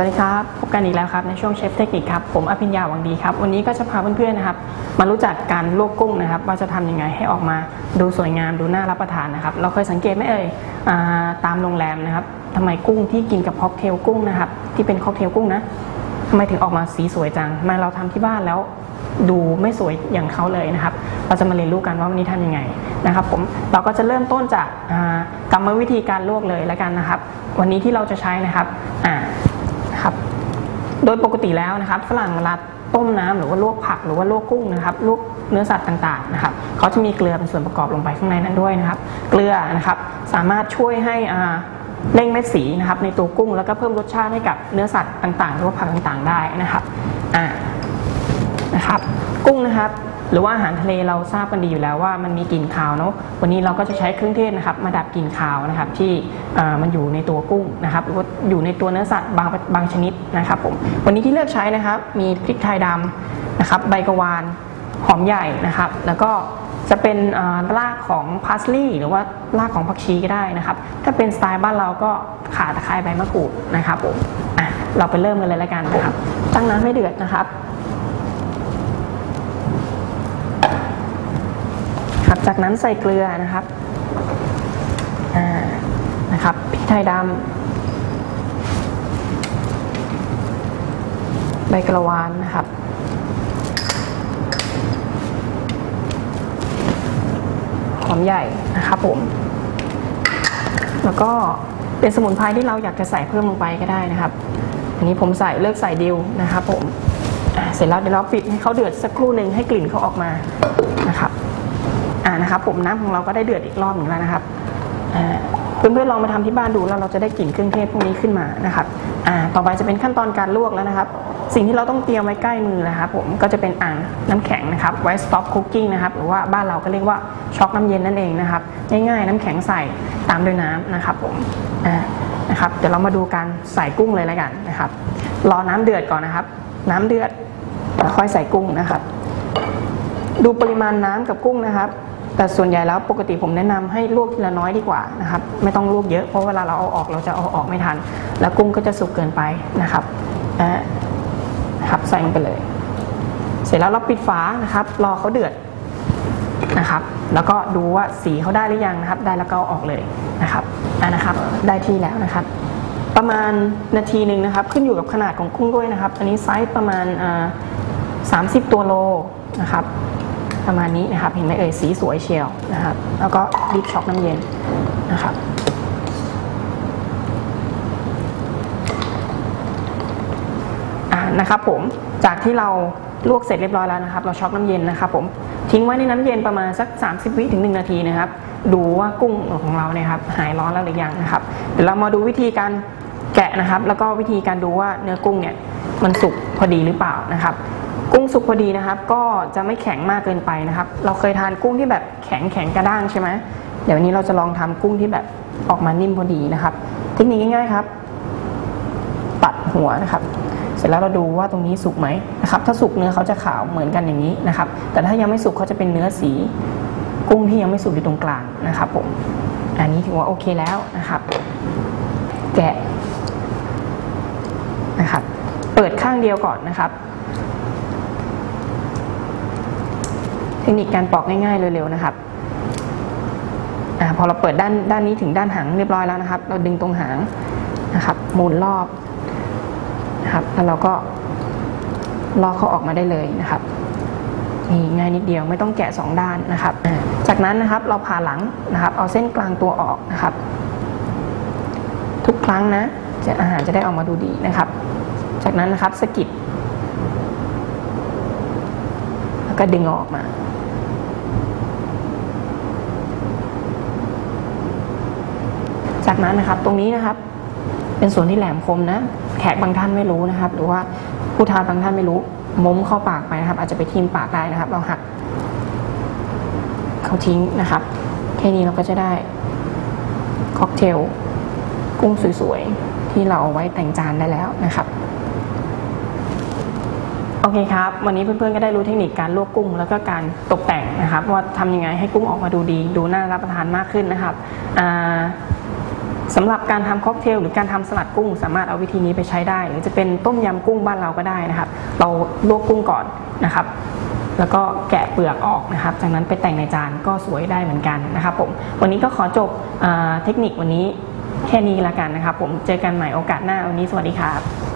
วัสดีครับ พบกันอีกแล้วครับในช่วงเชฟเทคนิคครับ ผมอภิญญาหวังดีครับ วันนี้ก็จะพาเพื่อนๆนะครับ มารู้จักการลวกกุ้งนะครับ ว่าจะทำยังไงให้ออกมาดูสวยงามดูน่ารับประทานนะครับ เราเคยสังเกตไหมเอ่ยตามโรงแรมนะครับทำไมกุ้งที่กินกับค็อกเทลกุ้งนะครับ ที่เป็นค็อกเทลกุ้งนะทำไมถึงออกมาสีสวยจังทำไมเราทำที่บ้านแล้วดูไม่สวยอย่างเขาเลยนะครับ เราจะมาเรียนรู้กันว่าวันนี้ทำยังไงนะครับ ผม เราก็จะเริ่มต้นจากกรรมวิธีการลวกเลยแล้วกันนะครับ วันนี้ที่เราจะใช้นะครับอ่า โดยปกติแล้วนะครับฝรั่งเวลาต้มน้ำหรือว่าลวกผักหรือว่าลวกกุ้งนะครับลวกเนื้อสัตว์ต่างๆนะครับเขาจะมีเกลือเป็นส่วนประกอบลงไปข้างในนั้นด้วยนะครับ เกลือนะครับสามารถช่วยให้อ่าเร่งเม็ดสีนะครับในตัวกุ้งแล้วก็เพิ่มรสชาติให้กับเนื้อสัตว์ต่างๆหรือว่าผักต่างๆได้นะครับอ่านะครับ กุ้งนะครับ หรือว่าอาหารทะเลเราทราบกันดีอยู่แล้วว่ามันมีกลิ่นคาวเนาะวันนี้เราก็จะใช้เครื่องเทศนะครับมาดับกลิ่นคาวนะครับที่มันอยู่ในตัวกุ้งนะครับหรือว่าอยู่ในตัวเนื้อสัตว์บางบางชนิดนะครับผมวันนี้ที่เลือกใช้นะครับมีพริกไทยดำนะครับใบกะวานหอมใหญ่นะครับ แล้วก็จะเป็นรากของพาสลีย์หรือว่ารากของผักชีก็ได้นะครับ ถ้าเป็นสไตล์บ้านเราก็ข่าตะไคร้ใบมะกรูดนะครับผมอะเราไปเริ่มกันเลยแล้วกันนะครับตั้งน้ำให้เดือดนะครับ ครับ จากนั้นใส่เกลือนะครับนะครับพริกไทยดำใบกระวานนะครับหอมใหญ่นะครับผม แล้วก็เป็นสมุนไพรที่เราอยากจะใส่เพิ่มลงไปก็ได้นะครับ อันนี้ผมใส่เลือกใส่ดิวนะครับผม เสร็จแล้วเดี๋ยวเราปิดให้เขาเดือดสักครู่หนึ่งให้กลิ่นเขาออกมานะครับ อ่านะครับผมน้ำของเราก็ได้เดือดอีกรอบหนึ่งแล้วนะครับเพื่อนๆลองมาทำที่บ้านดูแล้วเราจะได้กลิ่นเครื่องเทศพวกนี้ขึ้นมานะครับอ่าต่อไปจะเป็นขั้นตอนการลวกแล้วนะครับ สิ่งที่เราต้องเตรียมไว้ใกล้มือนะครับผมก็จะเป็นอ่างน้ำแข็งนะครับไว้ stop cooking นะครับหรือว่าบ้านเราก็เรียกว่าช็อกน้ำเย็นนั่นเองนะครับง่ายๆน้ำแข็งใส่ตามด้วยน้ำนะครับผมอ่านะครับเดี๋ยวเรามาดูการใส่กุ้งเลยแล้วกันนะครับรอน้ำเดือดก่อนนะครับ น้ำเดือดแล้วค่อยใส่กุ้งนะครับ ดูปริมาณน้ำกับกุ้งนะครับ แต่ส่วนใหญ่แล้วปกติผมแนะนำให้ลวกทีละน้อยดีกว่านะครับไม่ต้องลวกเยอะเพราะเวลาเราเอาออกเราจะเอาออกไม่ทัน แล้วกุ้งก็จะสุกเกินไปนะครับอ่าครับใส่ลงไปเลย เสร็จแล้วเราปิดฝานะครับ รอเขาเดือดนะครับ แล้วก็ดูว่าสีเขาได้หรือยังนะครับ ได้แล้วก็เอาออกเลยนะครับอ่านะครับ ได้ที่แล้วนะครับ ประมาณนาทีหนึ่งนะครับ ขึ้นอยู่กับขนาดของกุ้งด้วยนะครับ อันนี้ไซส์ประมาณอ่า30ตัวโลนะครับ ประมาณนี้นะครับ เห็นไหมเอ่ยสีสวยเชียวนะครับ แล้วก็รีบช็อกน้ำเย็นนะครับนะครับผมจากที่เราลวกเสร็จเรียบร้อยแล้วนะครับ เราช็อกน้ำเย็นนะครับผมทิ้งไว้ในน้ำเย็นประมาณสัก 30 วิถึง 1 นาทีนะครับ ดูว่ากุ้งของเราเนี่ยครับหายร้อนแล้วหรือยังนะครับ เดี๋ยวเรามาดูวิธีการแกะนะครับ แล้วก็วิธีการดูว่าเนื้อกุ้งเนี่ยมันสุกพอดีหรือเปล่านะครับ กุ้งสุกพอดีนะครับ ก็จะไม่แข็งมากเกินไปนะครับ เราเคยทานกุ้งที่แบบแข็งแข็งกระด้างใช่ไหมเดี๋ยววันนี้เราจะลองทำกุ้งที่แบบออกมานิ่มพอดีนะครับ เทคนิคง่ายๆครับ ตัดหัวนะครับ เสร็จแล้วเราดูว่าตรงนี้สุกไหมนะครับ ถ้าสุกเนื้อเขาจะขาวเหมือนกันอย่างนี้นะครับ แต่ถ้ายังไม่สุกเขาจะเป็นเนื้อสี กุ้งที่ยังไม่สุกอยู่ตรงกลางนะครับผมอันนี้ถือว่าโอเคแล้วนะครับ แกะนะครับ เปิดข้างเดียวก่อนนะครับ เท คนิคการปอกง่ายๆเร็วๆนะครับอพอเราเปิดด้านด้านนี้ถึงด้านหางเรียบร้อยแล้วนะครับ เราดึงตรงหางนะครับหมุนรอบนะครับแล้วเราก็ลอกเขาออกมาได้เลยนะครับนี่ง่ายนิดเดียวไม่ต้องแกะสองด้านนะครับ จากนั้นนะครับเราผ่าหลังนะครับ เอาเส้นกลางตัวออกนะครับ ทุกครั้งนะจะอาหารจะได้ออกมาดูดีนะครับ จากนั้นนะครับสกิดแล้วก็ดึงออกมา จากนั้นนะครับตรงนี้นะครับ เป็นส่วนที่แหลมคมนะ แขกบางท่านไม่รู้นะครับ หรือว่าผู้ทานบางท่านไม่รู้มุมเข้าปากไปนะครับ อาจจะไปทิ่มปากได้นะครับ เราหักเขาทิ้งนะครับ แค่นี้เราก็จะได้ค็อกเทลกุ้งสวยๆ ที่เราเอาไว้แต่งจานได้แล้วนะครับโอเคครับ วันนี้เพื่อนๆ ก็ได้รู้เทคนิคการลวกกุ้ง แล้วก็การตกแต่งนะครับ ว่าทำยังไงให้กุ้งออกมาดูดี ดูน่ารับประทานมากขึ้นนะครับอ่า สำหรับการทำค็อกเทลหรือการทำสลัดกุ้ง สามารถเอาวิธีนี้ไปใช้ได้ หรือจะเป็นต้มยำกุ้งบ้านเราก็ได้นะครับ เราลวกกุ้งก่อนนะครับ แล้วก็แกะเปลือกออกนะครับ จากนั้นไปแต่งในจานก็สวยได้เหมือนกันนะครับผมวันนี้ก็ขอจบอเทคนิควันนี้แค่นี้ละกันนะครับ ผมเจอกันใหม่โอกาสหน้าวันนี้สวัสดีครับ